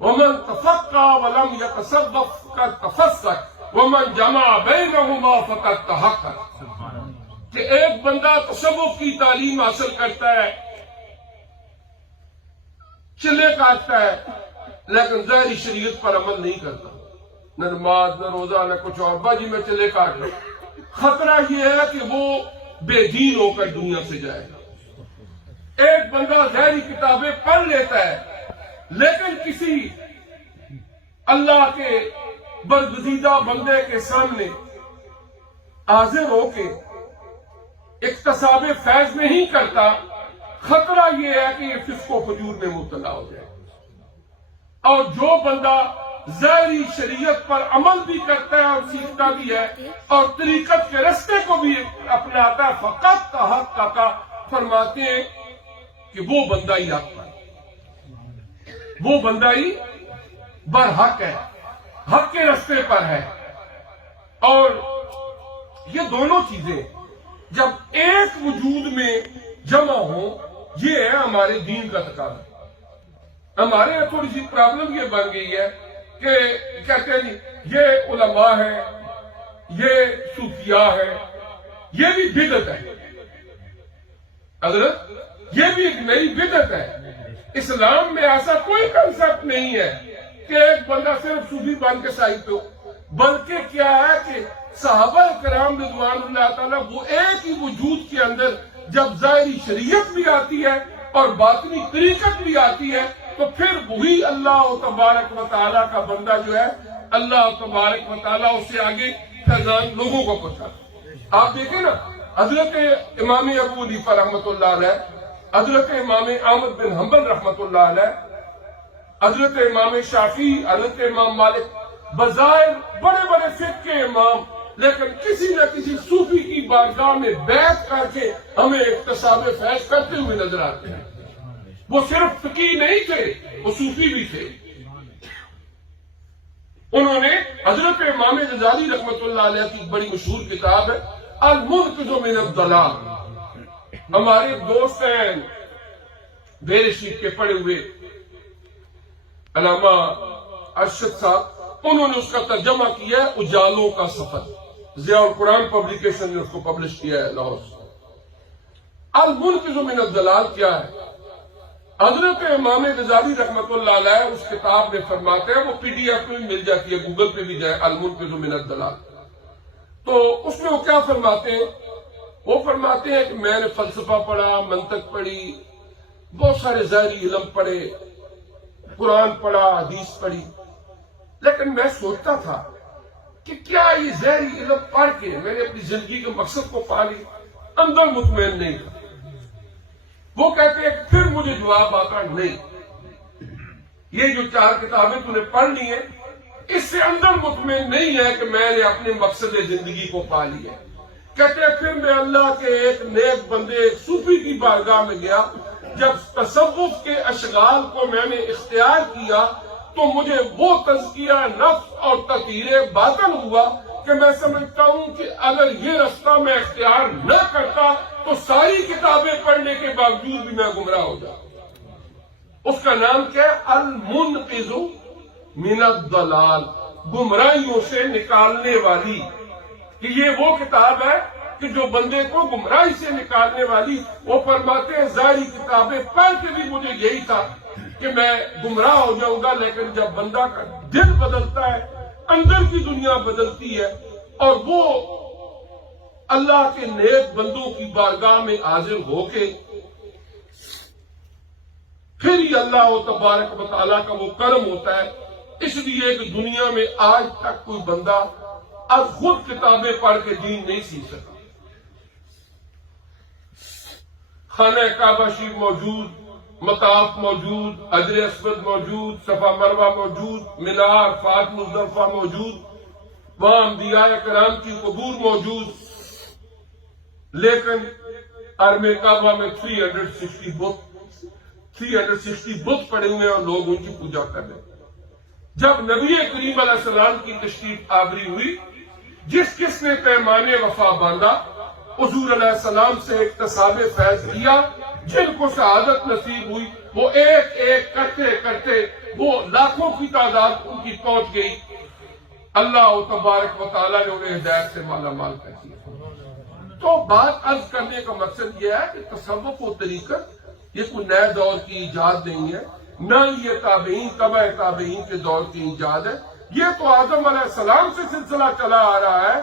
ومن تفقه ولم يتصوف فقد تفسق ومن جمع بینہما فقد تحقق. کہ ایک بندہ تصوف کی تعلیم حاصل کرتا ہے، چلے کاٹتا ہے، لیکن ظاہری شریعت پر عمل نہیں کرتا، نہ نماز، نہ روزہ، نہ کچھ اور. باجی میں چلے کاٹ رہا ہوں. خطرہ یہ ہے کہ وہ بے دین ہو کر دنیا سے جائے گا. ایک بندہ ظاہری کتابیں پڑھ لیتا ہے لیکن کسی اللہ کے برگزیدہ بندے کے سامنے حاضر ہو کے اکتساب فیض نہیں کرتا. خطرہ یہ ہے کہ یہ فسق و فجور میں مبتلا ہو جائے. اور جو بندہ ظاہری شریعت پر عمل بھی کرتا ہے اور سیکھتا بھی ہے اور طریقت کے رستے کو بھی اپناتا ہے، فقط تحقق کا فرماتے ہیں کہ وہ بندہ ہی حق ہے، وہ بندہ ہی برحق ہے، حق کے رستے پر ہے. اور یہ دونوں چیزیں جب ایک وجود میں جمع ہوں، یہ ہے ہمارے دین کا تقاضا. ہمارے یہاں تھوڑی سی پرابلم یہ بن گئی ہے کہ کہتے ہیں جی یہ علماء ہے، یہ صوفیاء ہے، یہ بھی بدعت ہے. حضرت یہ بھی ایک نئی بدعت ہے. اسلام میں ایسا کوئی کنسپٹ نہیں ہے کہ ایک بندہ صرف صوفی بن کے سائد ہو، بلکہ کیا ہے کہ صحابہ کرام رضوان اللہ تعالیٰ وہ ایک ہی وجود کے اندر جب ظاہری شریعت بھی آتی ہے اور باطنی طریقت بھی آتی ہے تو پھر وہی اللہ تبارک و تعالیٰ کا بندہ جو ہے، اللہ تبارک و تعالیٰ اس سے آگے فیضان لوگوں کو پہنچاتا. آپ دیکھیں نا، حضرت امام ابو حنیفہ رحمت اللہ علیہ، حضرت امام احمد بن حنبل رحمت اللہ علیہ، حضرت امام شافعی، حضرت امام مالک، بظاہر بڑے بڑے فقہ کے امام، لیکن کسی نہ کسی صوفی کی بارگاہ میں بیعت کر کے ہمیں اکتساب فیض کرتے ہوئے نظر آتے ہیں. وہ صرف فقیہ نہیں تھے، وہ صوفی بھی تھے. انہوں نے حضرت امام غزالی رحمت اللہ علیہ کی بڑی مشہور کتاب ہے المنقذ من الضلال. ہمارے ایک دوست ہیں دیر شریف کے پڑھے ہوئے علامہ ارشد صاحب، انہوں نے اس کا ترجمہ کیا ہے اجالوں کا سفر. ضیاء القرآن پبلیکیشن نے اس کو پبلش کیا ہے لاہور سے. المنقذ من الضلال کیا ہے؟ حضرت امام غزالی رحمۃ اللہ علیہ اس کتاب میں فرماتے ہیں، وہ PDF میں بھی مل جاتی ہے، گوگل پہ بھی جائے، المنقذ من الضلال، تو اس میں وہ کیا فرماتے ہیں؟ وہ فرماتے ہیں کہ میں نے فلسفہ پڑھا، منطق پڑھی، بہت سارے ظاہری علم پڑھے، قرآن پڑھا، حدیث پڑھی، لیکن میں سوچتا تھا کہ کیا یہ ظاہری علم پڑھ کے میں نے اپنی زندگی کے مقصد کو پا لی؟ اندر مطمئن نہیں تھا۔ وہ کہتے ہیں کہ پھر مجھے جواب آتا نہیں، یہ جو 4 کتابیں تو نے پڑھ لی ہیں، اس سے اندر مطمئن نہیں ہے کہ میں نے اپنے مقصد زندگی کو پا لی ہے۔ کہتے ہیں پھر میں اللہ کے ایک نیک بندے، ایک صوفی کی بارگاہ میں گیا، جب تصوف کے اشغال کو میں نے اختیار کیا تو مجھے وہ تزکیہ نفس اور تطہیر باطن ہوا کہ میں سمجھتا ہوں کہ اگر یہ رستہ میں اختیار نہ کرتا تو ساری کتابیں پڑھنے کے باوجود بھی میں گمراہ ہو جاتا۔ اس کا نام کیا ہے؟ المنقذ من الضلال، گمراہیوں سے نکالنے والی، کہ یہ وہ کتاب ہے کہ جو بندے کو گمراہی سے نکالنے والی۔ وہ فرماتے ہیں ظاہری کتابیں پڑھ کے بھی مجھے یہی تھا کہ میں گمراہ ہو جاؤں گا، لیکن جب بندہ کا دل بدلتا ہے، اندر کی دنیا بدلتی ہے، اور وہ اللہ کے نیک بندوں کی بارگاہ میں حاضر ہو کے پھر ہی اللہ تبارک و تعالیٰ کا وہ کرم ہوتا ہے۔ اس لیے کہ دنیا میں آج تک کوئی بندہ از خود کتابیں پڑھ کے دین نہیں سیکھ سکا۔ خانہ کعبہ شریف موجود، مطاف موجود، حجر اسود موجود، صفا مروہ موجود، مینار، عرفات، مزدلفہ موجود، وہاں انبیاء کرام کی قبور موجود، لیکن حرم کعبہ میں 360 بت پڑے ہوئے ہیں اور لوگ ان کی پوجا کر رہے ہیں۔ جب نبی کریم علیہ السلام کی تشریف آوری ہوئی، جس کس نے پیمانے وفا باندھا، حضور علیہ السلام سے اکتساب فیض کیا، جن کو شہادت نصیب ہوئی، وہ ایک ایک کرتے کرتے وہ لاکھوں کی تعداد ان کی پہنچ گئی۔ اللہ تبارک و تعالیٰ نے انہیں ہدایت سے مالا مال کر دیا۔ تو بات عرض کرنے کا مقصد یہ ہے کہ تصوف و طریقت یہ کوئی نئے دور کی ایجاد نہیں ہے، نہ یہ تابعین تبع تابعین کے دور کی ایجاد ہے، یہ تو آدم علیہ السلام سے سلسلہ چلا آ رہا ہے،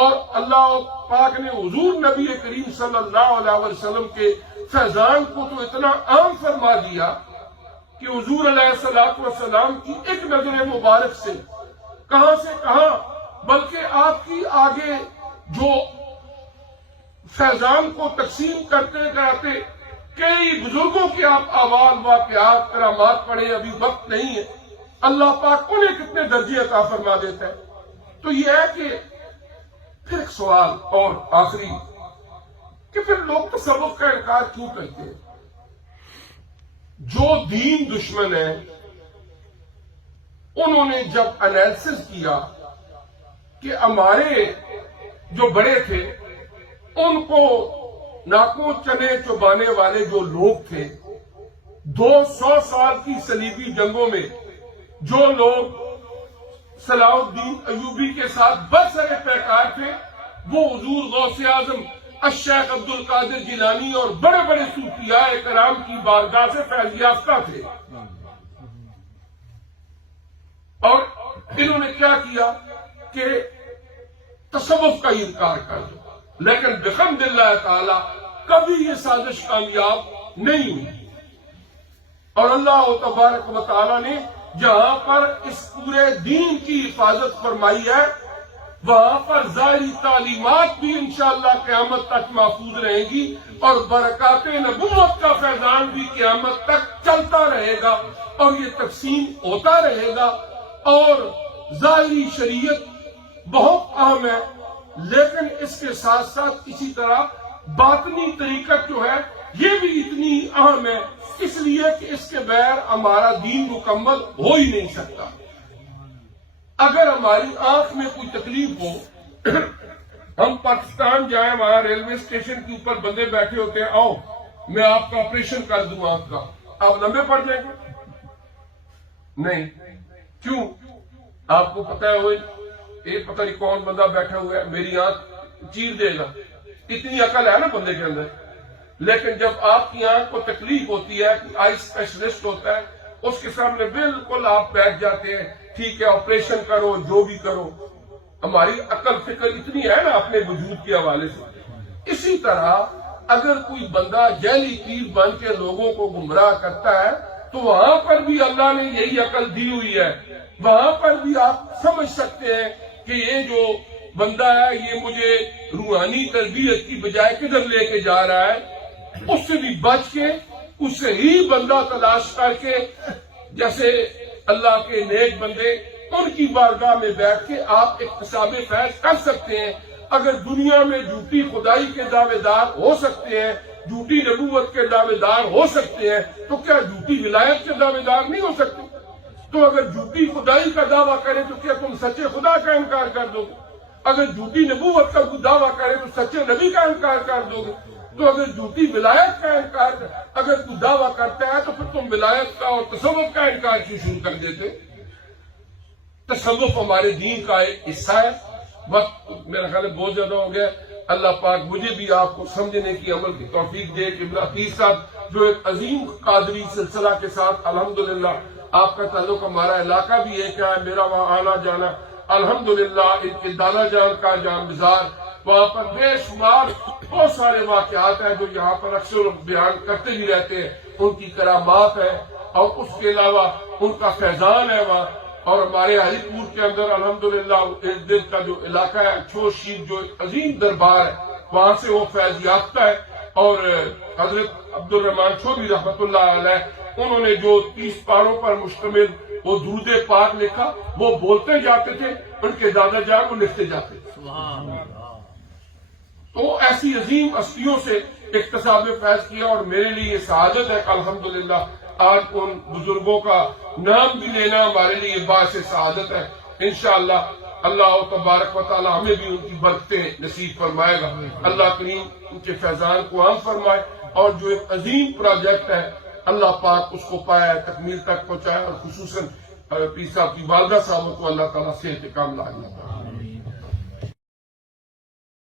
اور اللہ پاک نے حضور نبی کریم صلی اللہ علیہ وسلم کے فیضان کو تو اتنا عام فرما دیا کہ حضور علیہ السلام کی ایک نظر مبارک سے کہاں سے کہاں، بلکہ آپ کی آگے جو فیضان کو تقسیم کرتے کرتے کئی بزرگوں کے آپ احوال واقعات کرامات پڑھے، ابھی وقت نہیں ہے، اللہ پاک انہیں کتنے درجے عطا فرما دیتا ہے۔ تو یہ ہے کہ پھر ایک سوال اور آخری کہ پھر لوگ تصوف کا انکار کیوں کرتے ہیں؟ جو دین دشمن ہے انہوں نے جب انالیسس کیا کہ ہمارے جو بڑے تھے ان کو ناکوں چنے چبانے والے جو لوگ تھے، 200 سال کی صلیبی جنگوں میں جو لوگ صلاح الدین ایوبی کے ساتھ برسر پیکار تھے، وہ حضور غوث اعظم الشیخ عبد القادر جیلانی اور بڑے بڑے صوفیاء کرام کی بارگاہ سے فیض یافتہ تھے، اور انہوں نے کیا کیا کہ تصوف کا انکار کر دو، لیکن بحمد اللہ تعالی کبھی یہ سازش کامیاب نہیں ہوئی، اور اللہ تبارک و تعالی نے جہاں پر اس پورے دین کی حفاظت فرمائی ہے، وہاں پر ظاہری تعلیمات بھی انشاءاللہ قیامت تک محفوظ رہیں گی، اور برکات نبوت کا فیضان بھی قیامت تک چلتا رہے گا، اور یہ تقسیم ہوتا رہے گا۔ اور ظاہری شریعت بہت اہم ہے، لیکن اس کے ساتھ ساتھ اسی طرح باطنی طریقت جو ہے یہ بھی اتنی اہم ہے، اس لیے کہ اس کے بغیر ہمارا دین مکمل ہو ہی نہیں سکتا۔ اگر ہماری آنکھ میں کوئی تکلیف ہو، ہم پاکستان جائیں، وہاں ریلوے اسٹیشن کے اوپر بندے بیٹھے ہوتے ہیں، آؤ میں آپ کا آپریشن کر دوں آنکھ کا، آپ لمبے پڑ جائیں گے؟ نہیں، کیوں؟ آپ کو پتہ ہے وہ ایک پتہ نہیں کون بندہ بیٹھا ہوا ہے، میری آنکھ چیر دے گا، اتنی عقل ہے نا بندے کے اندر، لیکن جب آپ کی آنکھ کو تکلیف ہوتی ہے کہ آئی اسپیشلسٹ ہوتا ہے، اس کے سامنے بالکل آپ بیٹھ جاتے ہیں، ٹھیک ہے آپریشن کرو جو بھی کرو. ہماری عقل فکر اتنی ہے نا اپنے وجود کے حوالے سے. اسی طرح اگر کوئی بندہ جعلی پیر بن کے لوگوں کو گمراہ کرتا ہے تو وہاں پر بھی اللہ نے یہی عقل دی ہوئی ہے. وہاں پر بھی آپ سمجھ سکتے ہیں کہ یہ جو بندہ ہے یہ مجھے روحانی تربیت کی بجائے کدھر لے کے جا رہا ہے. اس سے بھی بچ کے اس سے ہی بندہ تلاش کر کے، جیسے اللہ کے نیک بندے ان کی بارگاہ میں بیٹھ کے آپ اکتساب فیض کر سکتے ہیں. اگر دنیا میں جھوٹی خدائی کے دعوے دار ہو سکتے ہیں، جھوٹی نبوت کے دعوے دار ہو سکتے ہیں، تو کیا جھوٹی ولایت کے دعوے دار نہیں ہو سکتے؟ تو اگر جھوٹی خدائی کا دعویٰ کرے تو کیا تم سچے خدا کا انکار کر دو گے؟ اگر جھوٹی نبوت کا کوئی دعویٰ کرے تو سچے نبی کا انکار کر دو گے؟ تو اگر جھوٹی ولایت کا انکار اگر کوئی دعویٰ کرتا ہے تو پھر تم ولایت کا اور تصوف کا انکار کیوں شروع کر دیتے؟ تصوف ہمارے دین کا ایک حصہ ہے. وقت میرا خیال ہے بہت زیادہ ہو گیا. اللہ پاک مجھے بھی آپ کو سمجھنے کی عمل کی توفیق دے کہ حفیظ صاحب جو ایک عظیم قادری سلسلہ کے ساتھ الحمدللہ آپ کا تعلق، ہمارا علاقہ بھی ایک ہے، میرا وہاں آنا جانا الحمدللہ. ان کے دادا جان کا جان بازار، وہاں پر بے شمار بہت سارے واقعات ہیں جو یہاں پر اکثر بیان کرتے بھی رہتے ہیں. ان کی کرامات ہے اور اس کے علاوہ ان کا فیضان ہے وہاں. اور ہمارے ہری پور کے اندر الحمدللہ ایک دل کا جو علاقہ ہے چھوٹ شیخ جو عظیم دربار ہے، وہاں سے وہ فیض یافتہ ہے. اور حضرت عبدالرحمان چھوبی رحمت اللہ علیہ انہوں نے جو 30 پاروں پر مشتمل وہ درود پاک لکھا، وہ بولتے جاتے تھے، ان کے دادا جان وہ لکھتے جاتے تھے. تو ایسی عظیم ہستیوں سے اکتساب فیض کیا، اور میرے لیے یہ سعادت ہے کہ الحمدللہ آج ان بزرگوں کا نام بھی لینا ہمارے لیے باعث سعادت ہے. انشاءاللہ اللہ تبارک و تعالی ہمیں بھی ان کی برکتیں نصیب فرمائے گا. اللہ کریم ان کے فیضان کو عام فرمائے، اور جو ایک عظیم پروجیکٹ ہے اللہ پاک اس کو پائے تکمیل تک پہنچائے، اور خصوصاً پیر صاحب کی والدہ صاحب کو اللہ تعالیٰ صحت کاملہ عطا فرمائے.